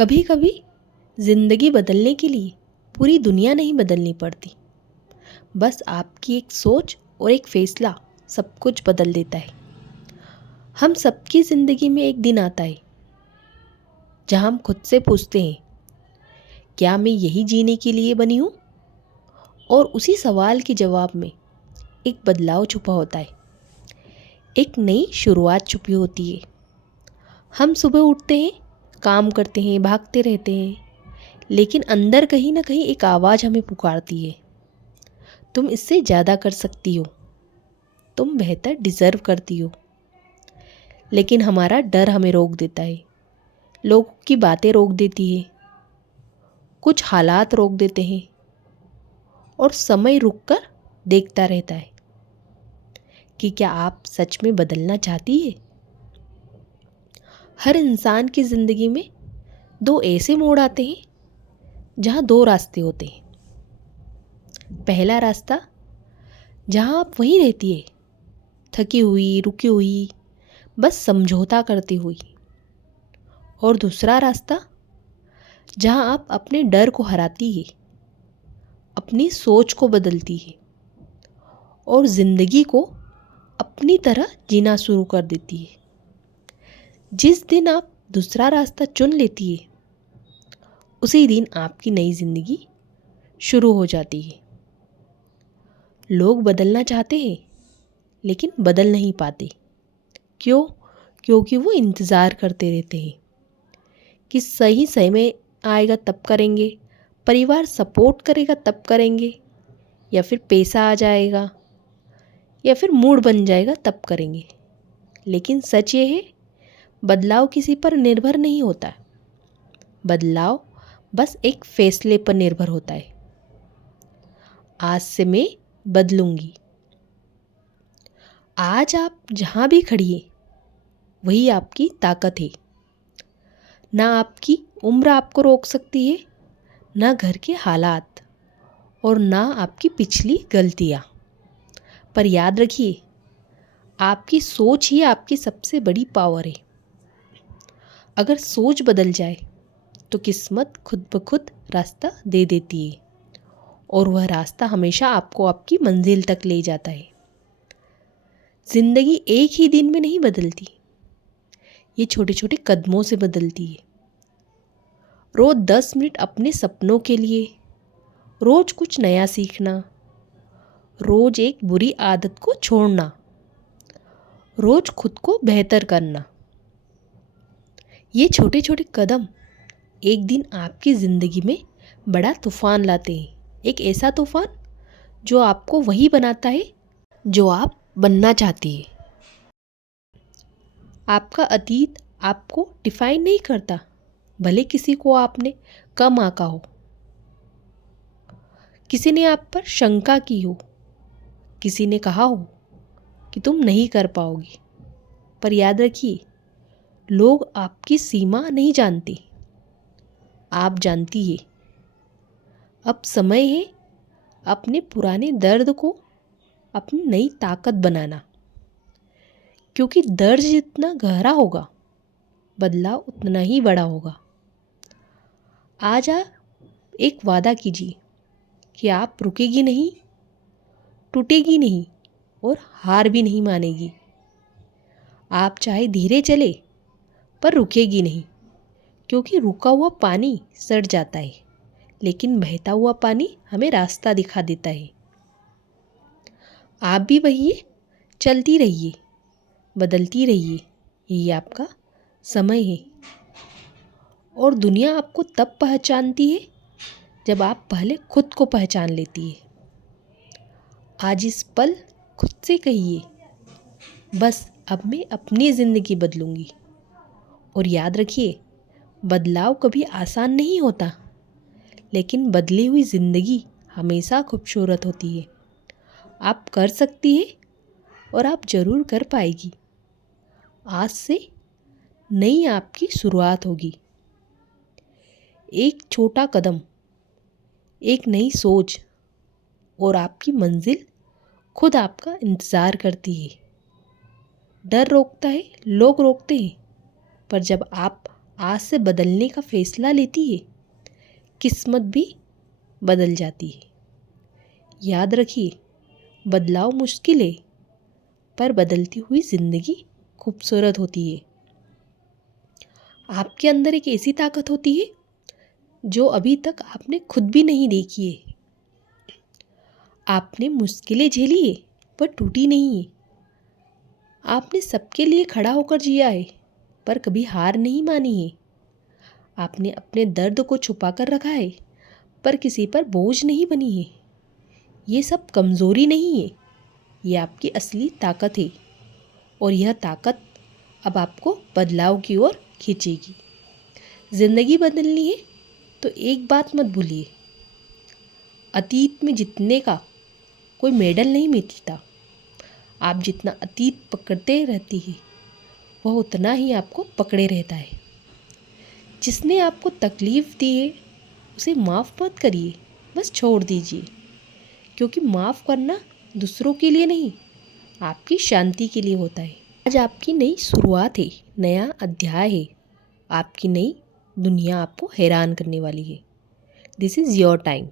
कभी कभी ज़िंदगी बदलने के लिए पूरी दुनिया नहीं बदलनी पड़ती, बस आपकी एक सोच और एक फ़ैसला सब कुछ बदल देता है। हम सबकी ज़िंदगी में एक दिन आता है जहाँ हम खुद से पूछते हैं, क्या मैं यही जीने के लिए बनी हूँ? और उसी सवाल के जवाब में एक बदलाव छुपा होता है, एक नई शुरुआत छुपी होती है। हम सुबह उठते हैं, काम करते हैं, भागते रहते हैं, लेकिन अंदर कहीं ना कहीं एक आवाज़ हमें पुकारती है, तुम इससे ज़्यादा कर सकती हो, तुम बेहतर डिज़र्व करती हो। लेकिन हमारा डर हमें रोक देता है, लोगों की बातें रोक देती है, कुछ हालात रोक देते हैं और समय रुककर देखता रहता है कि क्या आप सच में बदलना चाहती है। हर इंसान की ज़िंदगी में दो ऐसे मोड़ आते हैं जहाँ दो रास्ते होते हैं। पहला रास्ता जहाँ आप वहीं रहती है, थकी हुई, रुकी हुई, बस समझौता करती हुई। और दूसरा रास्ता जहाँ आप अपने डर को हराती है, अपनी सोच को बदलती है और ज़िंदगी को अपनी तरह जीना शुरू कर देती है। जिस दिन आप दूसरा रास्ता चुन लेती है, उसी दिन आपकी नई ज़िंदगी शुरू हो जाती है। लोग बदलना चाहते हैं लेकिन बदल नहीं पाते। क्यों? क्योंकि वो इंतज़ार करते रहते हैं कि सही समय आएगा तब करेंगे, परिवार सपोर्ट करेगा तब करेंगे, या फिर पैसा आ जाएगा, या फिर मूड बन जाएगा तब करेंगे। लेकिन सच ये है, बदलाव किसी पर निर्भर नहीं होता। बदलाव बस एक फैसले पर निर्भर होता है। आज से मैं बदलूंगी। आज आप जहाँ भी खड़ी हैं, वही आपकी ताकत है। ना आपकी उम्र आपको रोक सकती है, ना घर के हालात, और ना आपकी पिछली गलतियाँ। पर याद रखिए, आपकी सोच ही आपकी सबसे बड़ी पावर है। अगर सोच बदल जाए तो किस्मत खुद ब खुद रास्ता दे देती है, और वह रास्ता हमेशा आपको आपकी मंजिल तक ले जाता है। ज़िंदगी एक ही दिन में नहीं बदलती, ये छोटे छोटे कदमों से बदलती है। रोज़ 10 मिनट अपने सपनों के लिए, रोज़ कुछ नया सीखना, रोज़ एक बुरी आदत को छोड़ना, रोज़ खुद को बेहतर करना। ये छोटे छोटे कदम एक दिन आपकी ज़िंदगी में बड़ा तूफ़ान लाते हैं। एक ऐसा तूफ़ान जो आपको वही बनाता है जो आप बनना चाहती है। आपका अतीत आपको डिफाइन नहीं करता, भले किसी को आपने कम आंका हो, किसी ने आप पर शंका की हो, किसी ने कहा हो कि तुम नहीं कर पाओगी। पर याद रखिए, लोग आपकी सीमा नहीं जानते, आप जानती है। अब समय है अपने पुराने दर्द को अपनी नई ताकत बनाना, क्योंकि दर्द जितना गहरा होगा, बदलाव उतना ही बड़ा होगा। आज आप एक वादा कीजिए कि आप रुकेगी नहीं, टूटेगी नहीं और हार भी नहीं मानेगी। आप चाहे धीरे चले पर रुकेगी नहीं, क्योंकि रुका हुआ पानी सड़ जाता है, लेकिन बहता हुआ पानी हमें रास्ता दिखा देता है। आप भी वही चलती रहिए, बदलती रहिए, यही आपका समय है। और दुनिया आपको तब पहचानती है जब आप पहले खुद को पहचान लेती है। आज इस पल खुद से कहिए, बस अब मैं अपनी ज़िंदगी बदलूंगी। और याद रखिए, बदलाव कभी आसान नहीं होता, लेकिन बदली हुई ज़िंदगी हमेशा खूबसूरत होती है। आप कर सकती है और आप ज़रूर कर पाएगी। आज से नई आपकी शुरुआत होगी। एक छोटा कदम, एक नई सोच, और आपकी मंजिल खुद आपका इंतज़ार करती है। डर रोकता है, लोग रोकते हैं, पर जब आप आज से बदलने का फैसला लेती है, किस्मत भी बदल जाती है। याद रखिए, बदलाव मुश्किल है, पर बदलती हुई ज़िंदगी खूबसूरत होती है। आपके अंदर एक ऐसी ताकत होती है जो अभी तक आपने खुद भी नहीं देखी है। आपने मुश्किलें झेली है, पर टूटी नहीं है। आपने सबके लिए खड़ा होकर जिया है, पर कभी हार नहीं मानी है। आपने अपने दर्द को छुपा कर रखा है, पर किसी पर बोझ नहीं बनी है। ये सब कमज़ोरी नहीं है, ये आपकी असली ताकत है। और यह ताकत अब आपको बदलाव की ओर खींचेगी। ज़िंदगी बदलनी है तो एक बात मत भूलिए, अतीत में जीतने का कोई मेडल नहीं मिलता। आप जितना अतीत पकड़ते रहती है, वह उतना ही आपको पकड़े रहता है। जिसने आपको तकलीफ़ दी है उसे माफ़ मत करिए, बस छोड़ दीजिए। क्योंकि माफ़ करना दूसरों के लिए नहीं, आपकी शांति के लिए होता है। आज आपकी नई शुरुआत है, नया अध्याय है। आपकी नई दुनिया आपको हैरान करने वाली है। This is your time.